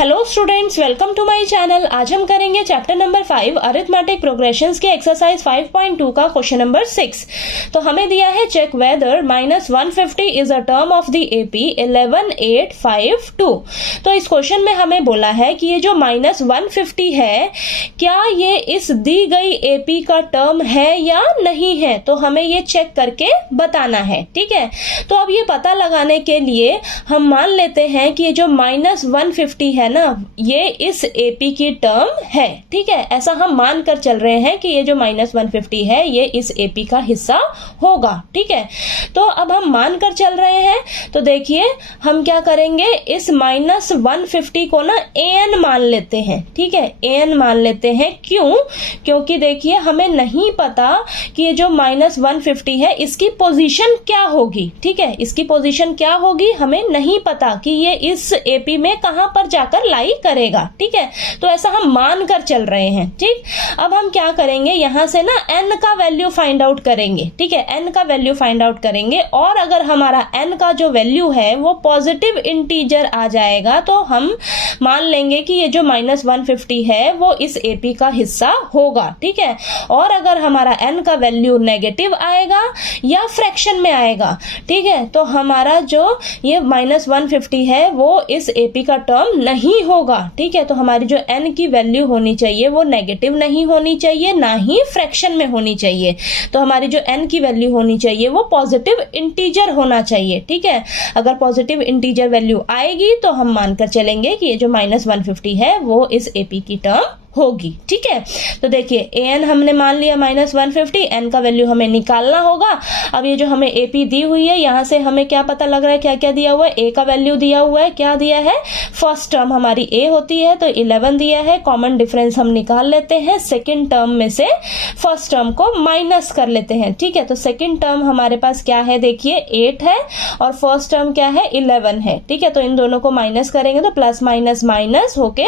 Hello students, welcome to my channel. आज हम करेंगे चैप्टर नंबर 5 अरिथमेटिक प्रोग्रेशंस के एक्सरसाइज 5.2 का क्वेश्चन नंबर 6। तो हमें दिया है check whether -150 is a term of the AP 11852। तो इस क्वेश्चन में हमें बोला है कि ये जो -150 है क्या ये इस दी गई एपी का टर्म है या नहीं है, तो हमें ये चेक करके बताना है। ठीक है, तो अब ये पता लगाने के लिए हम मान लेते हैं कि ये जो -150 है ना, ये इस एपी की टर्म है। ठीक है, ऐसा हम मान कर चल रहे हैं कि ये जो -150 है ये इस एपी का हिस्सा होगा। ठीक है, तो अब हम मान कर चल रहे हैं, तो देखिए हम क्या करेंगे, इस -150 को ना an मान लेते हैं। ठीक है, an मान लेते हैं। क्यों? क्योंकि देखिए हमें नहीं पता कि ये जो -150 है इसकी पोजीशन क्या होगी। ठीक है, इसकी पोजीशन क्या होगी हमें नहीं पता कि ये इस एपी में कहां पर जाकर लाई करेगा। ठीक है, तो ऐसा हम मान कर चल रहे हैं। ठीक, अब हम क्या करेंगे, यहां से ना n का वैल्यू फाइंड आउट करेंगे। ठीक है, n का वैल्यू फाइंड आउट करेंगे और अगर हमारा n का जो वैल्यू है वो पॉजिटिव इंटीजर आ जाएगा तो हम मान लेंगे कि ये जो -150 है वो इस एपी का हिस्सा होगा। ठीक है, और अगर हमारा n का वैल्यू नेगेटिव आएगा या फ्रैक्शन में आएगा, ठीक है, तो हमारा जो ये -150 है वो इस एपी का टर्म नहीं होगा। ठीक है, तो हमारी जो n की वैल्यू होनी चाहिए वो नेगेटिव नहीं होनी चाहिए, ना ही फ्रैक्शन में होनी चाहिए। तो हमारी जो n की वैल्यू होनी चाहिए वो पॉजिटिव इंटीजर होना चाहिए। ठीक है, अगर पॉजिटिव इंटीजर वैल्यू आएगी तो हम मानकर चलेंगे कि ये जो -150 है वो इस एपी की टर्म होगी। ठीक है, तो देखिए an हमने मान लिया -150, n का वैल्यू हमें निकालना होगा। अब ये जो हमें एपी दी हुई है यहां से हमें क्या पता लग रहा है, क्या क्या दिया हुआ है, a का वैल्यू दिया हुआ है। क्या दिया है, फर्स्ट टर्म हमारी a होती है तो 11 दिया है। कॉमन डिफरेंस हम निकाल लेते हैं, सेकेंड टर्म में से फर्स्ट टर्म को माइनस कर लेते हैं। ठीक है, तो सेकेंड टर्म हमारे पास क्या है, देखिए 8 है और फर्स्ट टर्म क्या है, 11 है। ठीक है, तो इन दोनों को माइनस करेंगे तो प्लस माइनस माइनस होके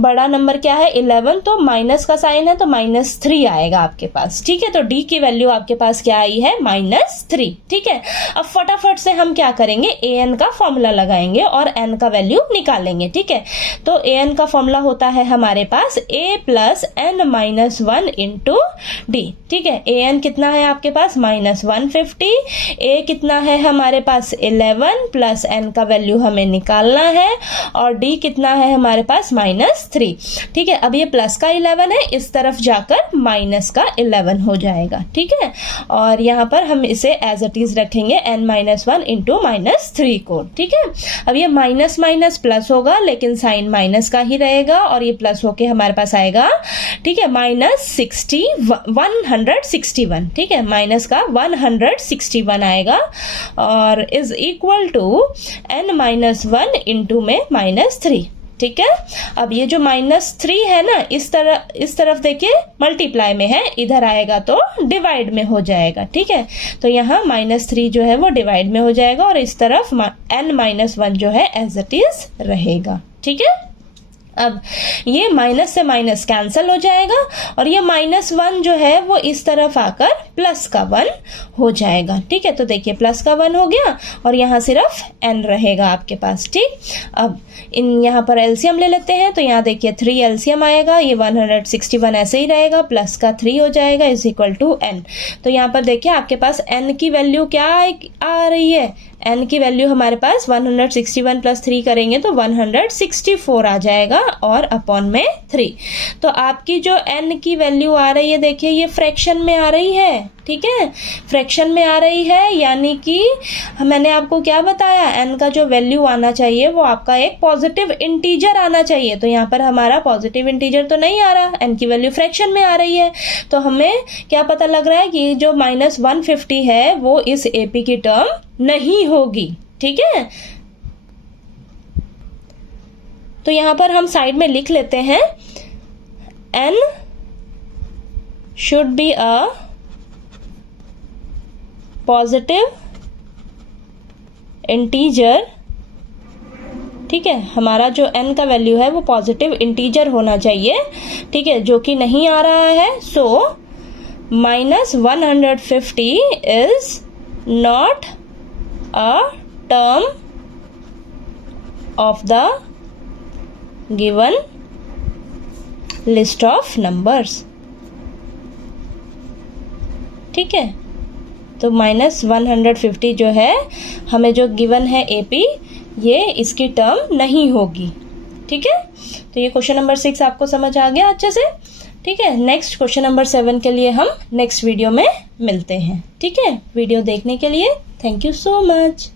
बड़ा नंबर क्या है 11, तो माइनस का साइन है तो -3 आएगा आपके पास। ठीक है, तो d की वैल्यू आपके पास क्या आई है, -3। ठीक है, अब फटाफट से हम क्या करेंगे, an का फॉर्मूला लगाएंगे और n का वैल्यू निकालेंगे। ठीक है, तो an का फॉर्मूला होता है हमारे पास a + n-1 इंटू d। ठीक है, an कितना है आपके पास -150, a कितना है हमारे पास 11 प्लस n का वैल्यू हमें निकालना है और d कितना है हमारे पास -3। ठीक है, अब ये प्लस का 11 है, इस तरफ जाकर माइनस का 11 हो जाएगा। ठीक है, और यहाँ पर हम इसे एज इट इज रखेंगे n-1 इंटू -3 को। ठीक है, अब ये माइनस माइनस प्लस होगा लेकिन साइन माइनस का ही रहेगा और ये प्लस होके हमारे पास आएगा। ठीक है, -161। ठीक है, माइनस का 161 आएगा और is equal to n-1 into में -3। ठीक है, अब ये जो -3 है ना इस तरफ देखिए मल्टीप्लाई में है, इधर आएगा तो डिवाइड में हो जाएगा। ठीक है, तो यहाँ -3 जो है वो डिवाइड में हो जाएगा और इस तरफ n-1 जो है एज इट इज रहेगा। ठीक है, अब ये माइनस से माइनस कैंसल हो जाएगा और ये -1 जो है वो इस तरफ आकर प्लस का 1 हो जाएगा। ठीक है, तो देखिए प्लस का 1 हो गया और यहाँ सिर्फ n रहेगा आपके पास। ठीक, अब यहाँ पर एलसीएम ले लेते हैं, तो यहाँ देखिए 3 एलसीएम आएगा, ये 161 ऐसे ही रहेगा, प्लस का 3 हो जाएगा इज इक्वल टू n। तो यहाँ पर देखिए आपके पास n की वैल्यू क्या आ रही है, n की वैल्यू हमारे पास 161 प्लस 3 करेंगे तो 164 आ जाएगा और अपॉन में 3। तो आपकी जो n की वैल्यू आ रही है देखिए ये फ्रैक्शन में आ रही है। ठीक है, फ्रैक्शन में आ रही है, यानी कि मैंने आपको क्या बताया, n का जो वैल्यू आना चाहिए वो आपका एक पॉजिटिव इंटीजर आना चाहिए। तो यहाँ पर हमारा पॉजिटिव इंटीजर तो नहीं आ रहा, n की वैल्यू फ्रैक्शन में आ रही है। तो हमें क्या पता लग रहा है कि जो -150 है वो इस एपी की टर्म नहीं होगी। ठीक है, तो यहां पर हम साइड में लिख लेते हैं n should be a positive integer. ठीक है, हमारा जो n का वैल्यू है वो पॉजिटिव इंटीजर होना चाहिए। ठीक है, जो कि नहीं आ रहा है, सो -150 is not a term of the given list of numbers. ठीक है, तो -150 जो है हमें जो गिवन है AP, ये इसकी टर्म नहीं होगी। ठीक है, तो ये क्वेश्चन नंबर 6 आपको समझ आ गया अच्छे से। ठीक है, नेक्स्ट क्वेश्चन नंबर 7 के लिए हम नेक्स्ट वीडियो में मिलते हैं। ठीक है, वीडियो देखने के लिए थैंक यू सो मच।